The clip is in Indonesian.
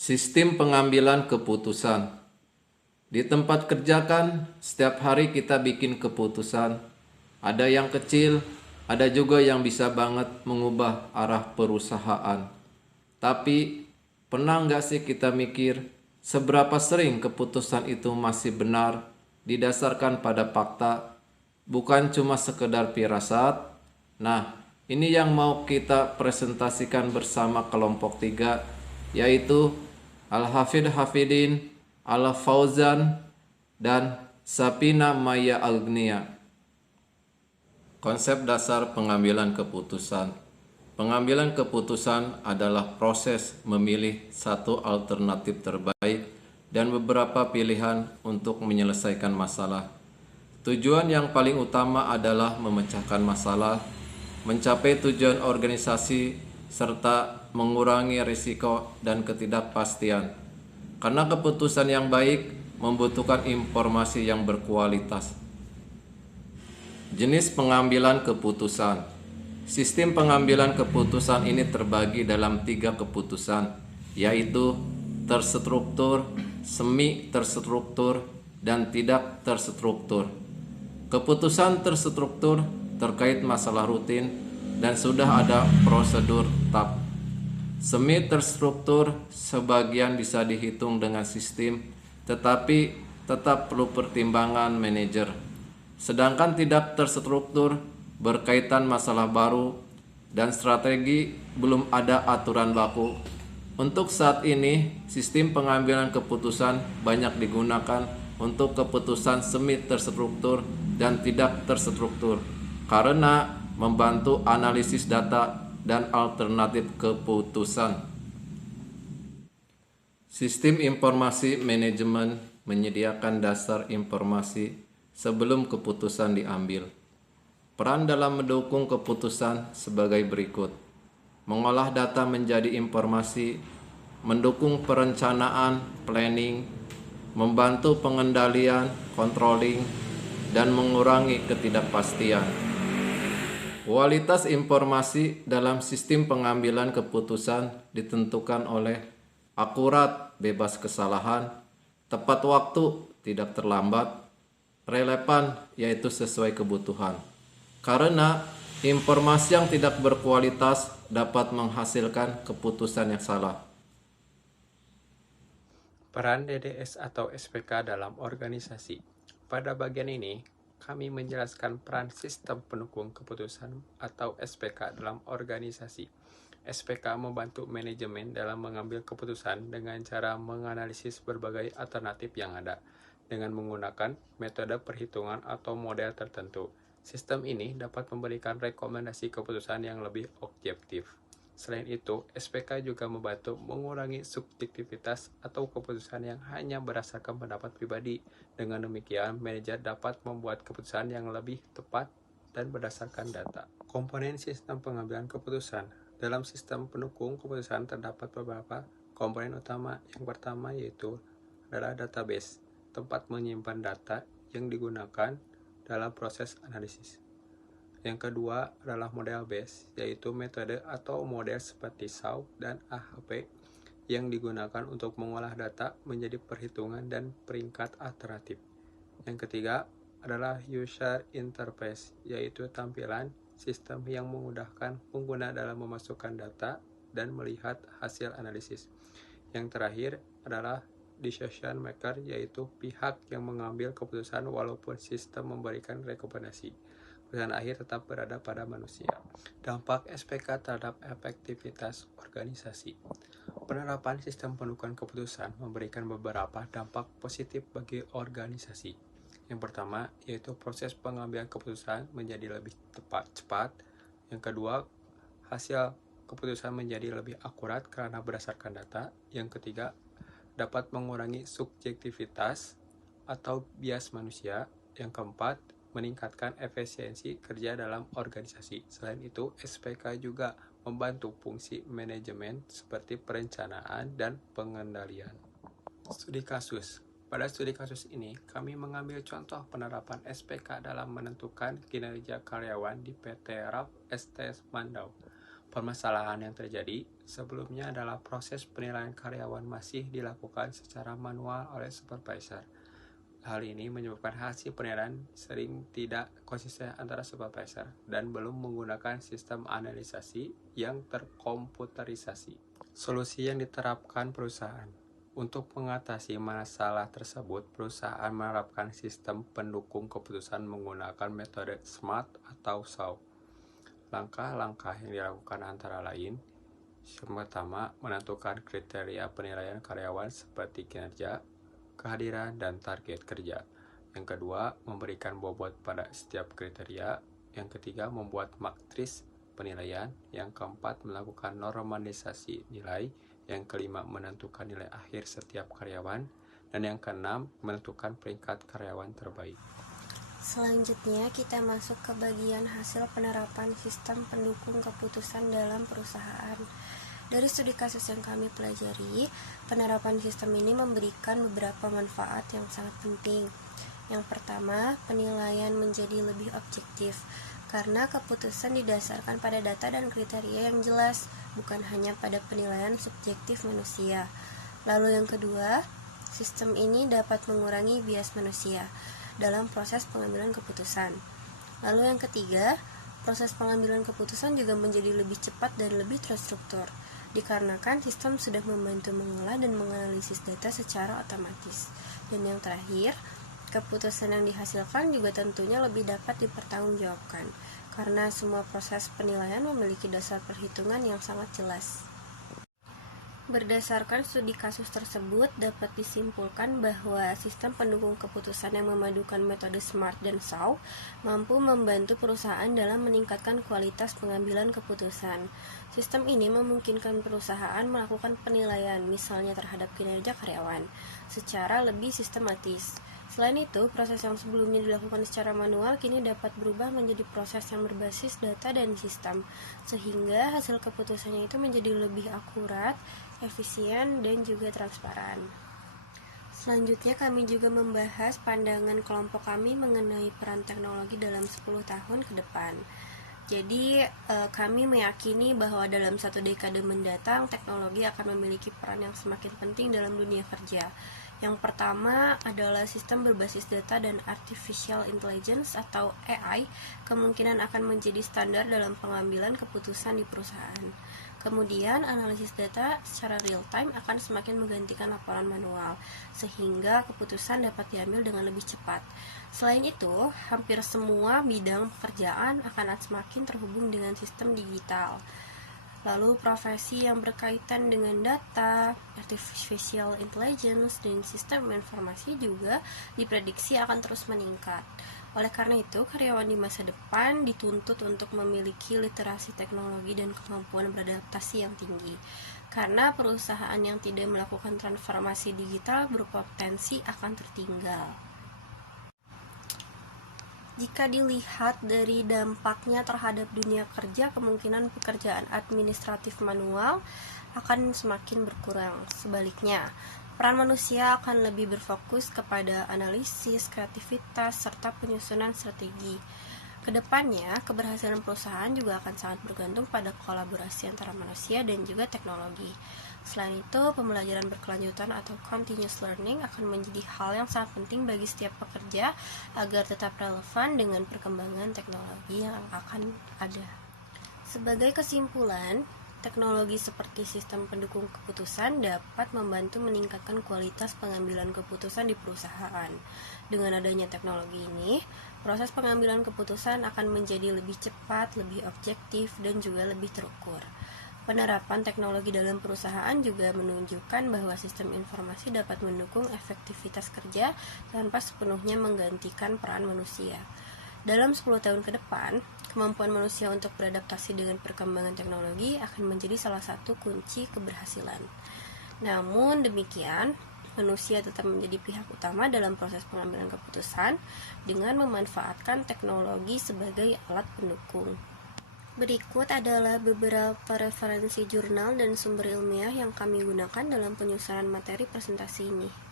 Sistem pengambilan keputusan. Di tempat kerja kan setiap hari kita bikin keputusan. Ada yang kecil, ada juga yang bisa banget mengubah arah perusahaan. Tapi pernah nggak sih kita mikir seberapa sering keputusan itu masih benar didasarkan pada fakta, bukan cuma sekedar firasat? Nah, ini yang mau kita presentasikan bersama kelompok 3, yaitu Al-Hafidh Hafidin, Al-Fauzan, dan Sapina Maya Agnia. Konsep dasar pengambilan keputusan. Pengambilan keputusan adalah proses memilih satu alternatif terbaik dan beberapa pilihan untuk menyelesaikan masalah. Tujuan yang paling utama adalah memecahkan masalah, mencapai tujuan organisasi, serta mengurangi risiko dan ketidakpastian. Karena keputusan yang baik membutuhkan informasi yang berkualitas. Jenis pengambilan keputusan. Sistem pengambilan keputusan ini terbagi dalam 3 keputusan, yaitu terstruktur, semi terstruktur, dan tidak terstruktur. Keputusan terstruktur terkait masalah rutin dan sudah ada prosedur tetap. Semi terstruktur sebagian bisa dihitung dengan sistem, tetapi tetap perlu pertimbangan manajer. Sedangkan tidak terstruktur berkaitan masalah baru dan strategi belum ada aturan baku. Untuk saat ini, sistem pengambilan keputusan banyak digunakan untuk keputusan semi terstruktur dan tidak terstruktur karena membantu analisis data dan alternatif keputusan. Sistem informasi manajemen menyediakan dasar informasi sebelum keputusan diambil. Peran dalam mendukung keputusan sebagai berikut: mengolah data menjadi informasi, mendukung perencanaan planning, membantu pengendalian controlling, dan mengurangi ketidakpastian. Kualitas informasi dalam sistem pengambilan keputusan ditentukan oleh akurat, bebas kesalahan, tepat waktu, tidak terlambat, relevan, yaitu sesuai kebutuhan. Karena informasi yang tidak berkualitas dapat menghasilkan keputusan yang salah. Peran DDS atau SPK dalam organisasi. Pada bagian ini, kami menjelaskan peran sistem pendukung keputusan atau SPK dalam organisasi. SPK membantu manajemen dalam mengambil keputusan dengan cara menganalisis berbagai alternatif yang ada dengan menggunakan metode perhitungan atau model tertentu. Sistem ini dapat memberikan rekomendasi keputusan yang lebih objektif. Selain itu, SPK juga membantu mengurangi subjektivitas atau keputusan yang hanya berdasarkan pendapat pribadi. Dengan demikian, manajer dapat membuat keputusan yang lebih tepat dan berdasarkan data. Komponen sistem pengambilan keputusan. Dalam sistem pendukung keputusan terdapat beberapa komponen utama. Yang pertama yaitu adalah database, tempat menyimpan data yang digunakan dalam proses analisis. Yang kedua adalah model base, yaitu metode atau model seperti SAW dan AHP yang digunakan untuk mengolah data menjadi perhitungan dan peringkat alternatif. Yang ketiga adalah user interface, yaitu tampilan sistem yang memudahkan pengguna dalam memasukkan data dan melihat hasil analisis. Yang terakhir adalah decision maker, yaitu pihak yang mengambil keputusan walaupun sistem memberikan rekomendasi. Keputusan akhir tetap berada pada manusia. Dampak SPK terhadap efektivitas organisasi. Penerapan sistem pendukung keputusan memberikan beberapa dampak positif bagi organisasi. Yang pertama yaitu proses pengambilan keputusan menjadi lebih cepat. Yang kedua, hasil keputusan menjadi lebih akurat karena berdasarkan data. Yang ketiga, dapat mengurangi subjektivitas atau bias manusia. Yang keempat, meningkatkan efisiensi kerja dalam organisasi. Selain itu, SPK juga membantu fungsi manajemen seperti perencanaan dan pengendalian. Studi kasus. Pada studi kasus ini, kami mengambil contoh penerapan SPK dalam menentukan kinerja karyawan di PT RAF ST Mandau. Permasalahan yang terjadi sebelumnya adalah proses penilaian karyawan masih dilakukan secara manual oleh supervisor. Hal ini menyebabkan hasil penilaian sering tidak konsisten antara supervisor dan belum menggunakan sistem analisasi yang terkomputerisasi. Solusi yang diterapkan perusahaan. Untuk mengatasi masalah tersebut, perusahaan menerapkan sistem pendukung keputusan menggunakan metode SMART atau SAW. Langkah-langkah yang dilakukan antara lain, yang pertama, menentukan kriteria penilaian karyawan seperti kinerja, kehadiran, dan target kerja. Yang kedua, memberikan bobot pada setiap kriteria. Yang ketiga, membuat matriks penilaian. Yang keempat, melakukan normalisasi nilai. Yang kelima, menentukan nilai akhir setiap karyawan. Dan yang keenam, menentukan peringkat karyawan terbaik. Selanjutnya kita masuk ke bagian hasil penerapan sistem pendukung keputusan dalam perusahaan. Dari studi kasus yang kami pelajari, penerapan sistem ini memberikan beberapa manfaat yang sangat penting. Yang pertama, penilaian menjadi lebih objektif, karena keputusan didasarkan pada data dan kriteria yang jelas, bukan hanya pada penilaian subjektif manusia. Lalu yang kedua, sistem ini dapat mengurangi bias manusia dalam proses pengambilan keputusan. Lalu yang ketiga, proses pengambilan keputusan juga menjadi lebih cepat dan lebih terstruktur, dikarenakan sistem sudah membantu mengolah dan menganalisis data secara otomatis. Dan yang terakhir, keputusan yang dihasilkan juga tentunya lebih dapat dipertanggungjawabkan, karena semua proses penilaian memiliki dasar perhitungan yang sangat jelas. Berdasarkan studi kasus tersebut, dapat disimpulkan bahwa sistem pendukung keputusan yang memadukan metode SMART dan SAW mampu membantu perusahaan dalam meningkatkan kualitas pengambilan keputusan. Sistem ini memungkinkan perusahaan melakukan penilaian, misalnya terhadap kinerja karyawan, secara lebih sistematis. Selain itu, proses yang sebelumnya dilakukan secara manual kini dapat berubah menjadi proses yang berbasis data dan sistem, sehingga hasil keputusannya itu menjadi lebih akurat, efisien, dan juga transparan. Selanjutnya kami juga membahas pandangan kelompok kami mengenai peran teknologi dalam 10 tahun ke depan. Jadi kami meyakini bahwa dalam 1 dekade mendatang teknologi akan memiliki peran yang semakin penting dalam dunia kerja. Yang pertama adalah sistem berbasis data dan artificial intelligence atau AI kemungkinan akan menjadi standar dalam pengambilan keputusan di perusahaan. Kemudian analisis data secara real time akan semakin menggantikan laporan manual, sehingga keputusan dapat diambil dengan lebih cepat. Selain itu, hampir semua bidang pekerjaan akan semakin terhubung dengan sistem digital. Lalu profesi yang berkaitan dengan data, artificial intelligence, dan sistem informasi juga diprediksi akan terus meningkat. Oleh karena itu, karyawan di masa depan dituntut untuk memiliki literasi teknologi dan kemampuan beradaptasi yang tinggi. Karena perusahaan yang tidak melakukan transformasi digital berpotensi akan tertinggal. Jika dilihat dari dampaknya terhadap dunia kerja, kemungkinan pekerjaan administratif manual akan semakin berkurang. Sebaliknya, peran manusia akan lebih berfokus kepada analisis, kreativitas, serta penyusunan strategi. Kedepannya, keberhasilan perusahaan juga akan sangat bergantung pada kolaborasi antara manusia dan juga teknologi. Selain itu, pembelajaran berkelanjutan atau continuous learning akan menjadi hal yang sangat penting bagi setiap pekerja agar tetap relevan dengan perkembangan teknologi yang akan ada. Sebagai kesimpulan, teknologi seperti sistem pendukung keputusan dapat membantu meningkatkan kualitas pengambilan keputusan di perusahaan. Dengan adanya teknologi ini, proses pengambilan keputusan akan menjadi lebih cepat, lebih objektif, dan juga lebih terukur. Penerapan teknologi dalam perusahaan juga menunjukkan bahwa sistem informasi dapat mendukung efektivitas kerja tanpa sepenuhnya menggantikan peran manusia. Dalam 10 tahun ke depan, kemampuan manusia untuk beradaptasi dengan perkembangan teknologi akan menjadi salah satu kunci keberhasilan. Namun demikian, manusia tetap menjadi pihak utama dalam proses pengambilan keputusan dengan memanfaatkan teknologi sebagai alat pendukung. Berikut adalah beberapa referensi jurnal dan sumber ilmiah yang kami gunakan dalam penyusunan materi presentasi ini.